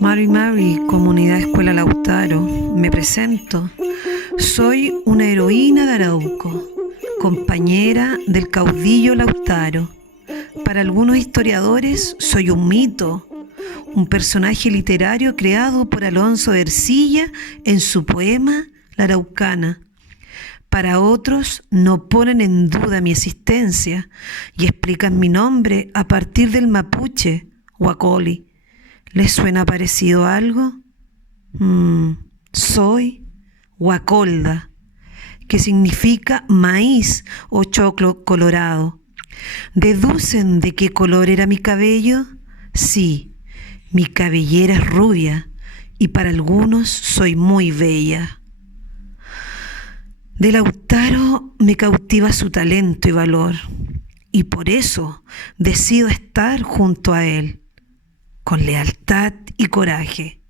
Mari, Comunidad Escuela Lautaro, me presento. Soy una heroína de Arauco, compañera del caudillo Lautaro. Para algunos historiadores soy un mito, un personaje literario creado por Alonso de Ercilla en su poema La Araucana. Para otros no ponen en duda mi existencia y explican mi nombre a partir del mapuche, Huacoli. ¿Les suena parecido algo? Soy Huacolda, que significa maíz o choclo colorado. ¿Deducen de qué color era mi cabello? Sí, mi cabellera es rubia y para algunos soy muy bella. De Lautaro me cautiva su talento y valor, y por eso decido estar junto a él, con lealtad y coraje.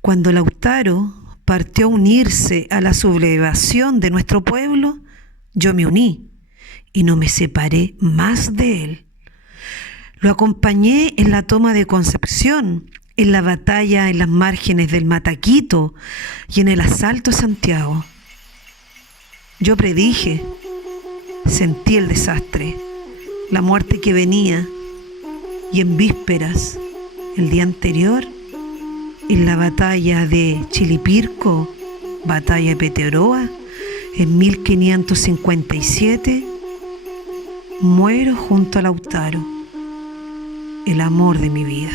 Cuando Lautaro partió a unirse a la sublevación de nuestro pueblo, yo me uní y no me separé más de él. Lo acompañé en la toma de Concepción, en la batalla en las márgenes del Mataquito y en el asalto a Santiago. Yo predije, sentí el desastre, la muerte que venía, y en vísperas, el día anterior, en la batalla de Chilipirco, batalla de Peteoroa, en 1557, muero junto a Lautaro, el amor de mi vida.